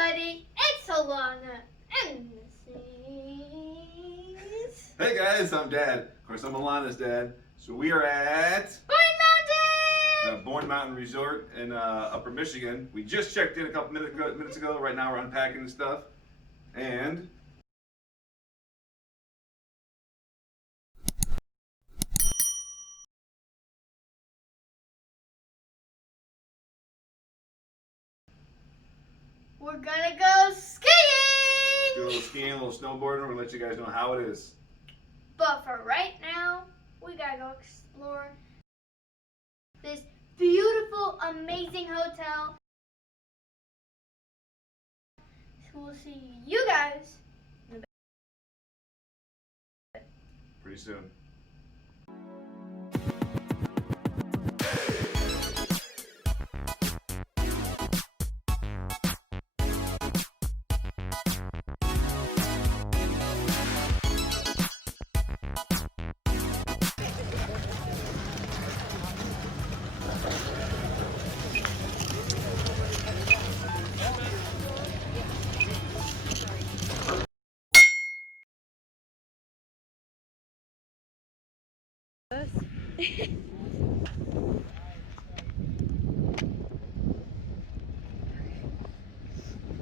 everybody, it's Alana and this is... Hey guys, I'm Dad. Of course, I'm Alana's dad. So we are at Boyne Mountain! Boyne Mountain Resort in Upper Michigan. We just checked in a couple minutes ago. Right now we're unpacking the stuff. And We're gonna go skiing! do a little skiing, a little snowboarding. We're gonna let you guys know how it is. But for right now, we gotta go explore this beautiful, amazing hotel. So we'll see you guys in a bit. Pretty soon.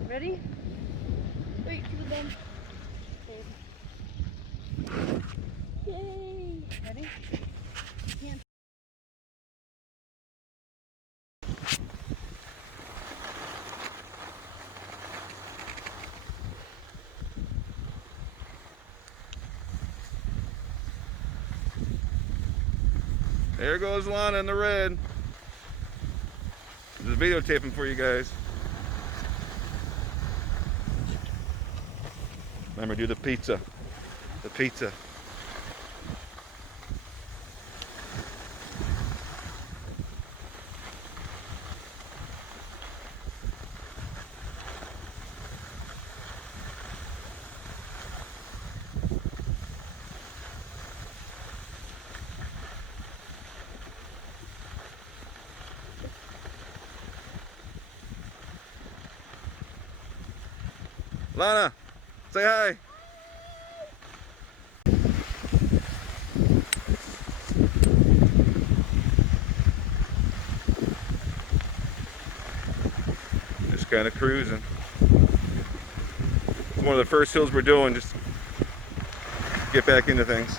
Ready? Wait, to them. Yay! Ready? Can't. There goes Lana in the red. Just videotaping for you guys. Remember, do the pizza. The pizza. Lana, say hi. Just kind of cruising. It's one of the first hills we're doing, just get back into things.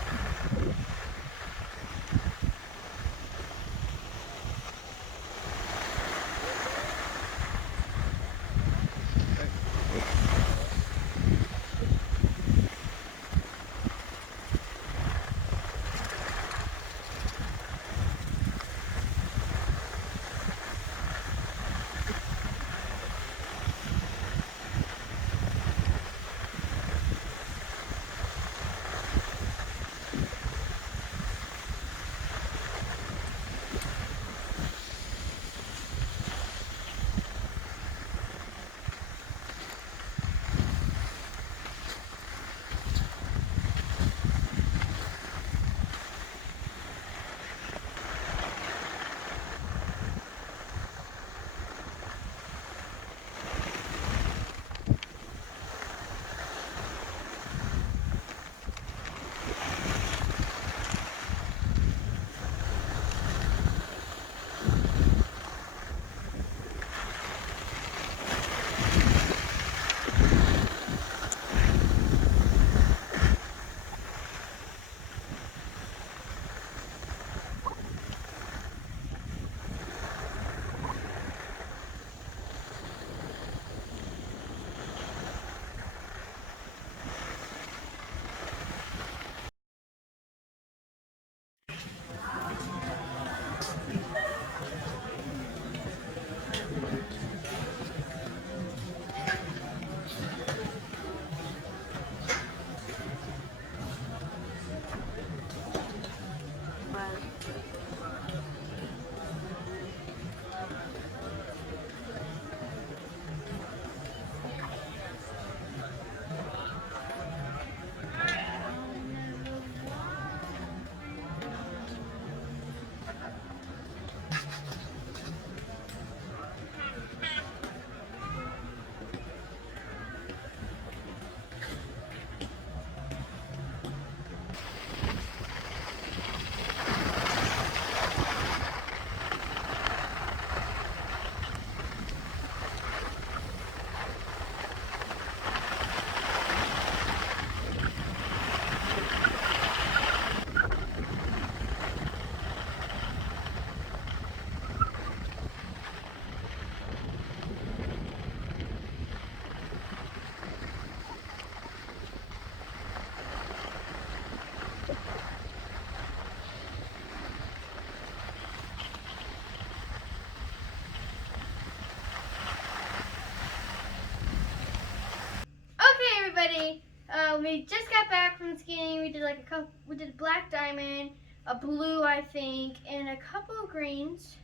we just got back from skiing. We did like we did a black diamond, a blue I think, and a couple of greens.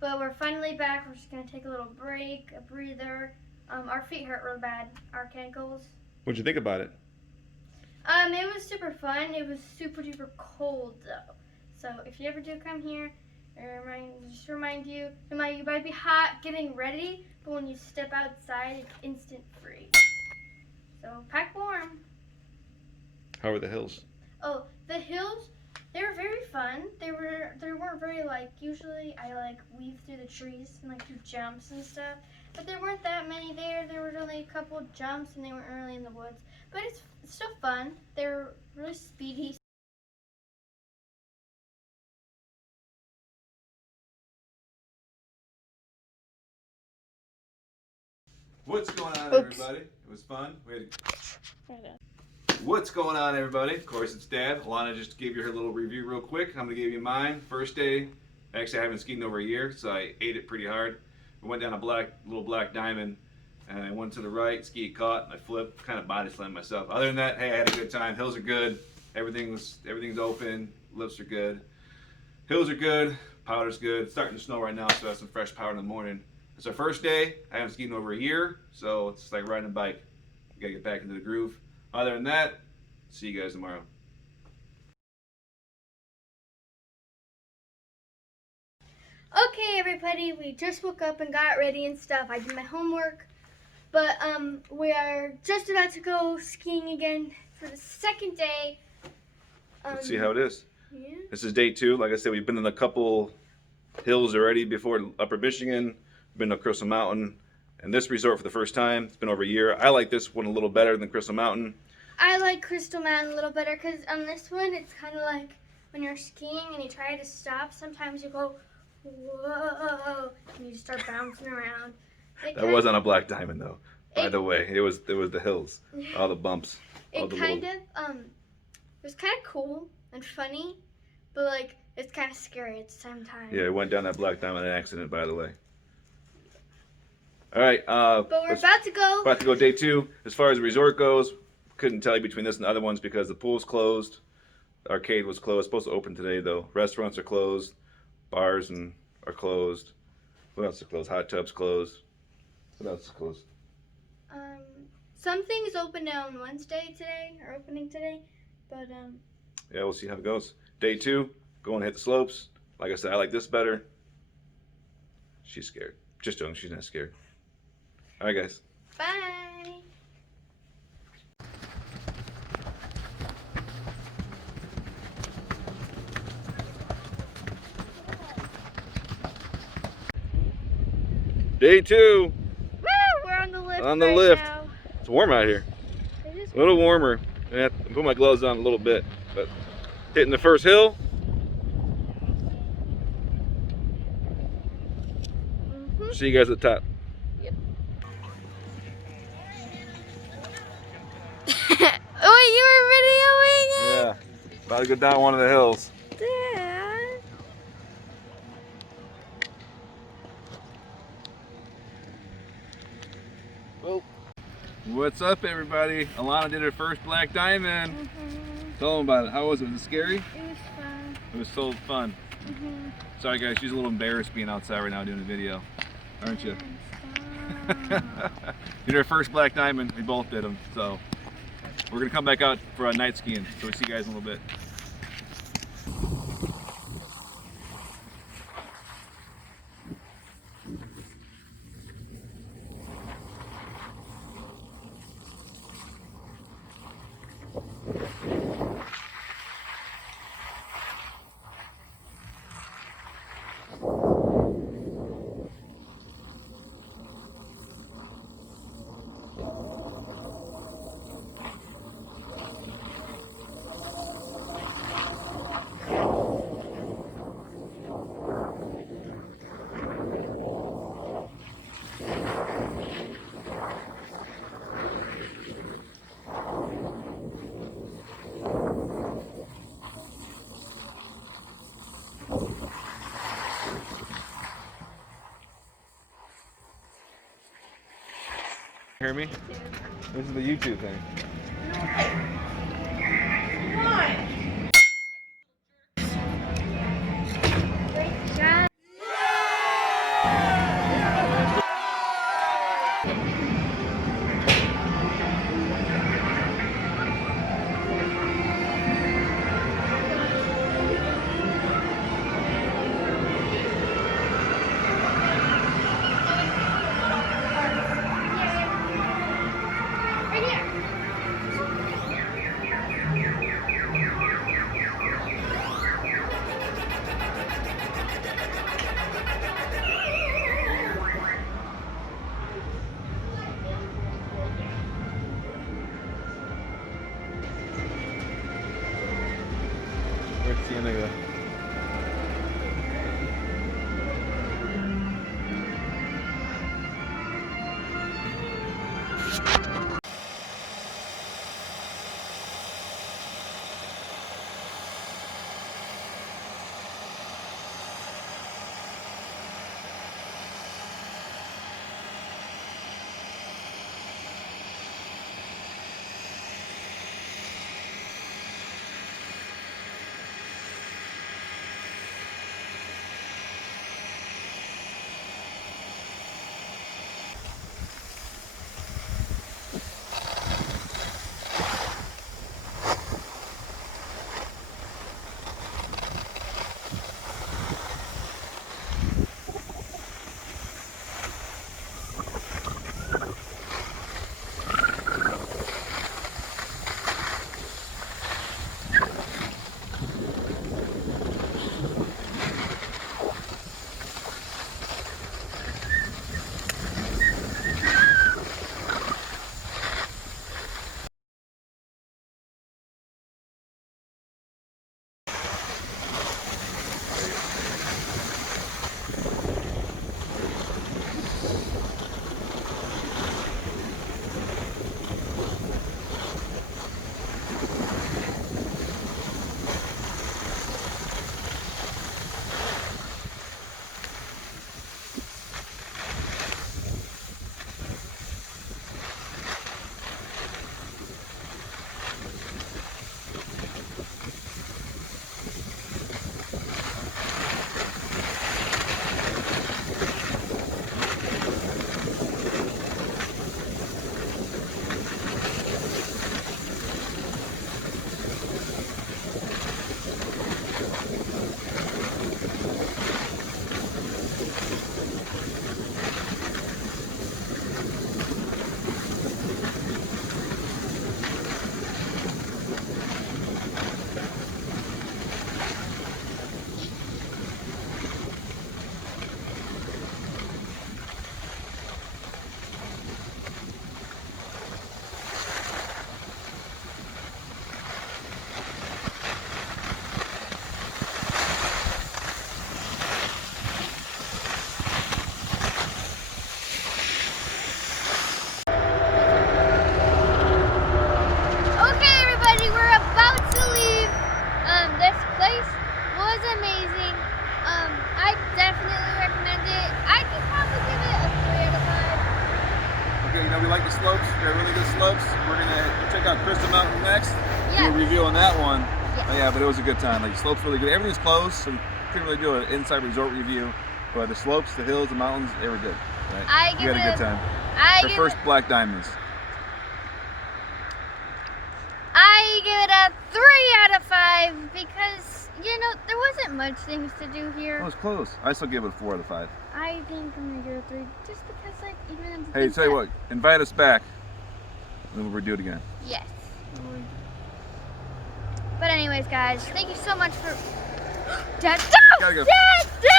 But we're finally back. We're just gonna take a little break, a breather. Our feet hurt real bad, our ankles. What'd you think about it? It was super fun. It was super duper cold though. So if you ever do come here, just remind you, you might be hot getting ready, but when you step outside, it's instant freeze. So pack warm. How were the hills? Oh, the hills, they were very fun. They weren't very usually I weave through the trees and do jumps and stuff. But there weren't that many there. There were only a couple jumps and they weren't really in the woods. But it's still fun. They're really speedy. What's going on, Oops. everybody? It was fun. What's going on, everybody? Of course, it's Dad. Alana just gave you her little review real quick. I'm going to give you mine. First day, actually I haven't skied in over a year, so I ate it pretty hard. I went down a little black diamond, and I went to the right, ski caught, and I flipped, kind of body slammed myself. Other than that, hey, I had a good time. Hills are good. Everything's open. Lifts are good. Hills are good. Powder's good. It's starting to snow right now, so I have some fresh powder in the morning. It's our first day. I haven't skied in over a year, so it's like riding a bike. We gotta get back into the groove. Other than that, see you guys tomorrow. Okay, everybody, we just woke up and got ready and stuff. I did my homework, but we are just about to go skiing again for the second day. Let's see how it is. Yeah. This is day 2. Like I said, we've been in a couple hills already before. Upper Michigan, been to Crystal Mountain, and this resort for the first time. It's been over a year. I like this one a little better than Crystal Mountain. I like Crystal Mountain a little better because on this one, it's kind of like when you're skiing and you try to stop, sometimes you go, whoa, and you just start bouncing around. That was on a black diamond, though. By the way, it was the hills, all the bumps. It was kind of cool and funny, but it's kind of scary at the same time. Yeah, it went down that black diamond in an accident, by the way. All right. But we're about to go. About to go day 2. As far as the resort goes, couldn't tell you between this and the other ones because the pool's closed. The arcade was closed. It's supposed to open today, though. Restaurants are closed. Bars are closed. What else is closed? Hot tubs closed. What else is closed? Some things opened on Wednesday today, or opening today, but Yeah, we'll see how it goes. Day 2, going to hit the slopes. Like I said, I like this better. She's scared. Just joking, she's not scared. All right, guys. bye. Day 2. Woo! We're on the lift. On the right lift. now. It's warm out here. It is A little warmer. I have to put my gloves on a little bit, but hitting the first hill. See you guys at the top. Oh, you were videoing it? Yeah, about to go down one of the hills. Dad. Well, what's up, everybody? Alana did her first black diamond. Tell them about it. How was it? Was it scary? It was fun. It was so fun. Sorry, guys. She's a little embarrassed being outside right now doing a video, aren't you? Did her first black diamond. We both did them. So we're gonna come back out for a night skiing. So we'll see you guys in a little bit. Hear me? This is the YouTube thing. Great job. Right here. Where's Cienega? We like the slopes. They're really good slopes. We're gonna check out Crystal Mountain next. Yes. Do a review on that one. Yes. Yeah, but it was a good time. Like the slopes really good. Everything's closed, so we couldn't really do an inside resort review. But the slopes, the hills, the mountains, they were good. Right? We had a good time. Our first black diamonds. I give it a 3 out of 5 because, you know, there wasn't much things to do here. It was close. I still give it a 4 out of 5. I think I'm gonna give it a 3 just because, like, even. Hey, tell you what, invite us back, and we'll do it again. Yes. But anyways, guys, thank you so much for. Dad, Gotta go. Dad!